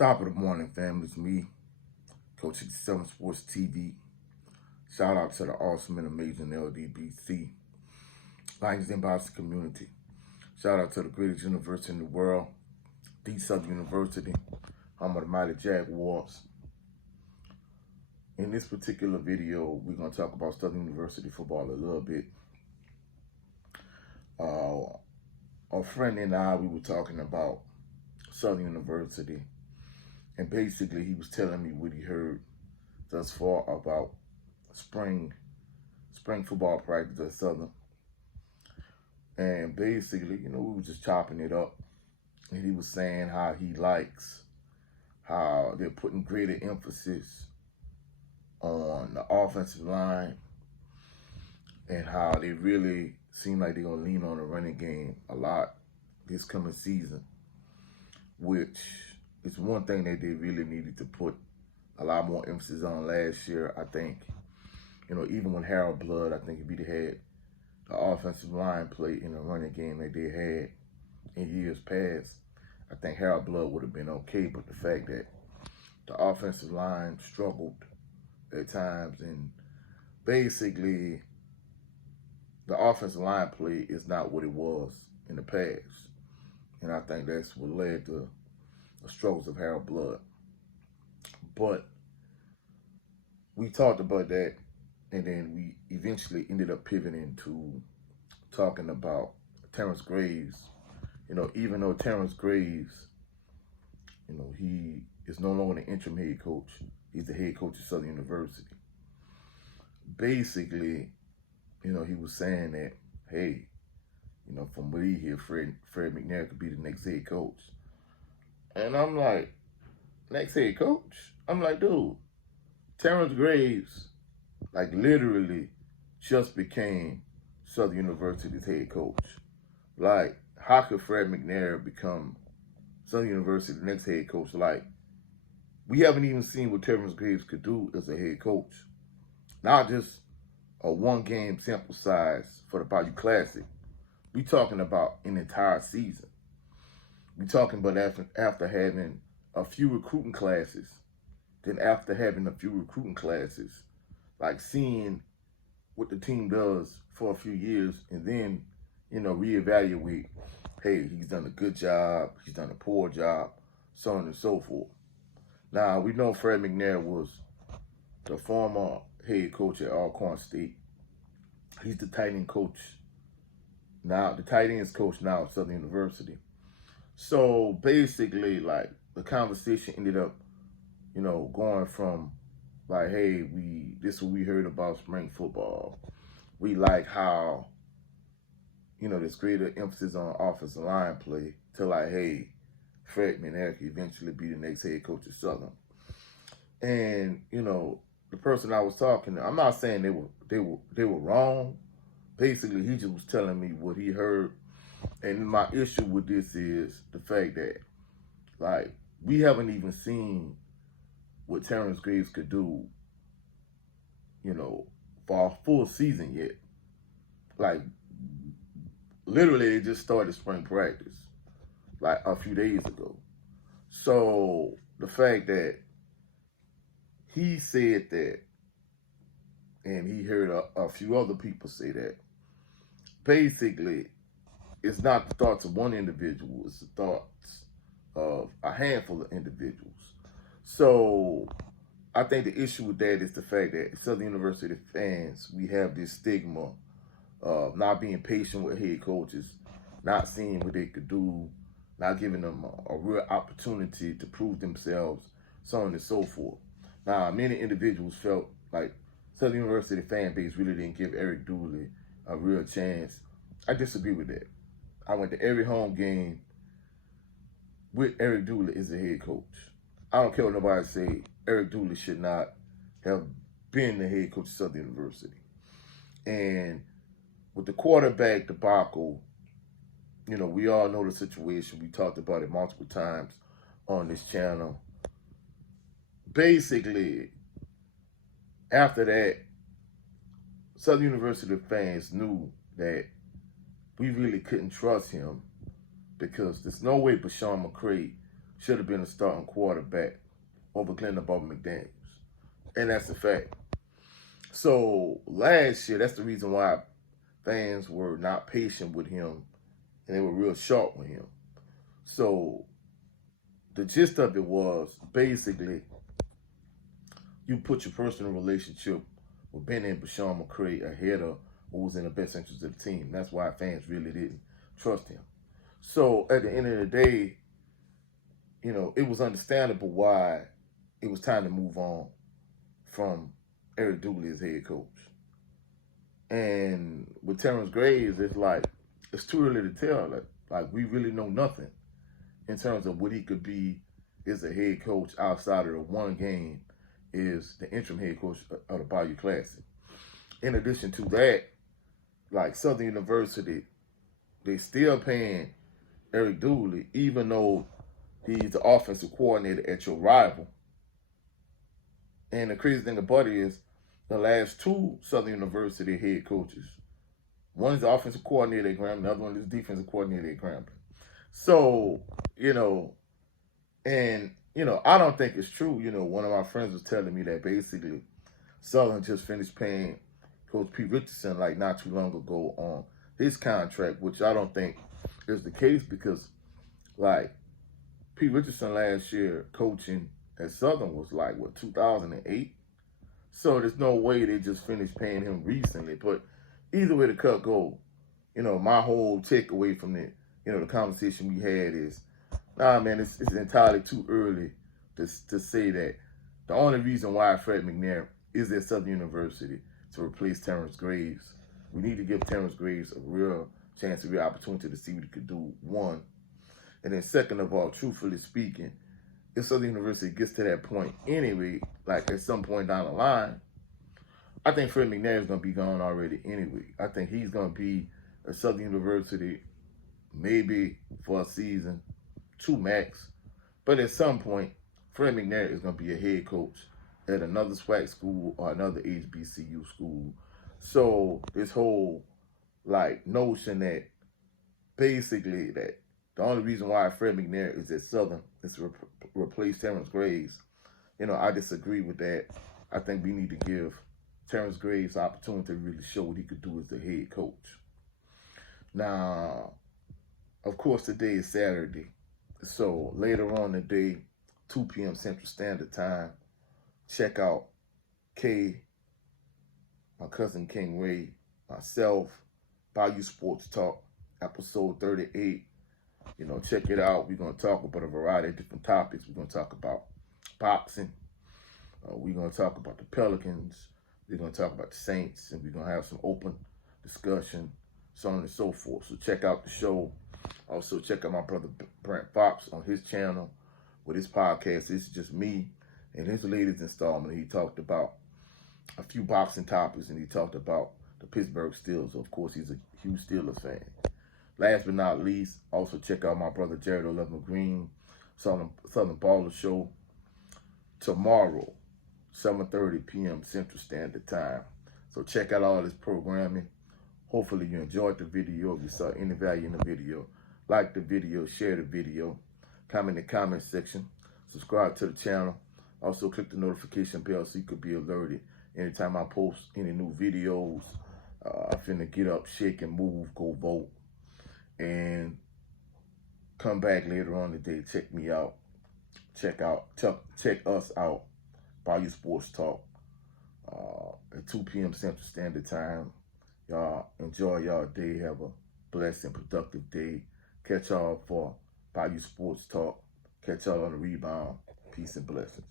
Top of the morning, family. It's me, Coach at 7 Sports TV. Shout out to the awesome and amazing LDBC, Lions and Boxing community. Shout out to the greatest university in the world, the Southern University, home of the mighty Jaguars. In this particular video, we're going to talk about Southern University football a little bit. A friend and I, we were talking about Southern University. And basically, he was telling me what he heard thus far about spring football practice at Southern. And basically, we were just chopping it up. And he was saying how he likes how they're putting greater emphasis on the offensive line and how they really seem like they're going to lean on the running game a lot this coming season, which it's one thing that they really needed to put a lot more emphasis on last year. I think, even when Harold Blood, I think if he'd had the offensive line play in the running game that they had in years past, I think Harold Blood would have been okay. But the fact that the offensive line struggled at times, and basically the offensive line play is not what it was in the past. And I think that's what led to the struggles of Harold Blood. But we talked about that, and then we eventually ended up pivoting to talking about Terrence Graves. Even though Terrence Graves, he is no longer the interim head coach, he's the head coach of Southern University. Basically, he was saying that, hey, from what he hear, Fred McNair could be the next head coach. And I'm like, next head coach? I'm like, dude, Terrence Graves, literally just became Southern University's head coach. How could Fred McNair become Southern University's next head coach? We haven't even seen what Terrence Graves could do as a head coach. Not just a one-game sample size for the Bayou Classic. We talking about an entire season. We talking about after having a few recruiting classes, then after having a few recruiting classes, seeing what the team does for a few years, and then, reevaluate, hey, he's done a good job, he's done a poor job, so on and so forth. Now, we know Fred McNair was the former head coach at Alcorn State. He's the tight end coach now, the tight ends coach now at Southern University. So basically, the conversation ended up, going from hey, this is what we heard about spring football. We like how, there's greater emphasis on offensive line play to hey, Fred McNair could eventually be the next head coach of Southern. And, the person I was talking to, I'm not saying they were wrong. Basically, he just was telling me what he heard. And my issue with this is the fact that, we haven't even seen what Terrence Graves could do, for a full season yet. Literally, they just started spring practice, a few days ago. So, the fact that he said that, and he heard a few other people say that, basically, it's not the thoughts of one individual, it's the thoughts of a handful of individuals. So I think the issue with that is the fact that Southern University fans, we have this stigma of not being patient with head coaches, not seeing what they could do, not giving them a real opportunity to prove themselves, so on and so forth. Now, many individuals felt like Southern University fan base really didn't give Eric Dooley a real chance. I disagree with that. I went to every home game with Eric Dooley as a head coach. I don't care what nobody say. Eric Dooley should not have been the head coach of Southern University. And with the quarterback debacle, we all know the situation. We talked about it multiple times on this channel. Basically, after that, Southern University fans knew that we really couldn't trust him because there's no way Bashawn McCray should have been a starting quarterback over Clinton Bobby McDaniels. And that's a fact. So last year, that's the reason why fans were not patient with him and they were real sharp with him. So the gist of it was basically you put your personal relationship with Ben and Bashawn McCray ahead of what was in the best interest of the team. That's why fans really didn't trust him. So at the end of the day, you know, it was understandable why it was time to move on from Eric Dooley as head coach. And with Terrence Graves, it's like, it's too early to tell. Like we really know nothing in terms of what he could be as a head coach outside of the one game is the interim head coach of the Bayou Classic. In addition to that, like Southern University, they still paying Eric Dooley, even though he's the offensive coordinator at your rival. And the crazy thing about it is the last two Southern University head coaches, one is the offensive coordinator at Grambling, the other one is defensive coordinator at Grambling. So, you know, and, you know, I don't think it's true. You know, one of my friends was telling me that basically Southern just finished paying Coach Pete Richardson like not too long ago on his contract, which I don't think is the case because, like, Pete Richardson last year coaching at Southern was like, what, 2008? So there's no way they just finished paying him recently. But either way the cut go, you know, my whole takeaway from the, you know, the conversation we had is, nah, man, it's entirely too early to say that. The only reason why Fred McNair is at Southern University to replace Terrence Graves. We need to give Terrence Graves a real chance, a real opportunity to see what he could do, one. And then second of all, truthfully speaking, if Southern University gets to that point anyway, like at some point down the line, I think Fred McNair is going to be gone already anyway. I think he's going to be at Southern University maybe for a season, 2 max. But at some point, Fred McNair is going to be a head coach at another SWAC school or another HBCU school. So this whole like notion that basically that the only reason why Fred McNair is at Southern is to replace Terrence Graves, you know, I disagree with that. I think we need to give Terrence Graves the opportunity to really show what he could do as the head coach. Now, of course, today is Saturday. So later on today, 2 p.m. Central Standard Time, check out Kay, my cousin King Ray, myself, Bayou Sports Talk, episode 38. You know, check it out. We're going to talk about a variety of different topics. We're going to talk about boxing. We're going to talk about the Pelicans. We're going to talk about the Saints. And we're going to have some open discussion, so on and so forth. So check out the show. Also, check out my brother Brent Fox on his channel with his podcast. This is just me and his latest installment. He talked about a few boxing topics, and he talked about the Pittsburgh Steelers. Of course, he's a huge Steelers fan. Last but not least, also check out my brother Jared 11 Green, Southern Baller Show, tomorrow, 7:30 p.m. Central Standard Time. So check out all this programming. Hopefully you enjoyed the video. If you saw any value in the video, like the video, share the video, comment in the comment section, subscribe to the channel. Also click the notification bell so you could be alerted anytime I post any new videos. I'm finna get up, shake and move, go vote, and come back later on today. Check me out. Check us out. Bayou Sports Talk at 2 p.m. Central Standard Time. Y'all enjoy y'all day. Have a blessed and productive day. Catch y'all for Bayou Sports Talk. Catch y'all on the rebound. Peace and blessings.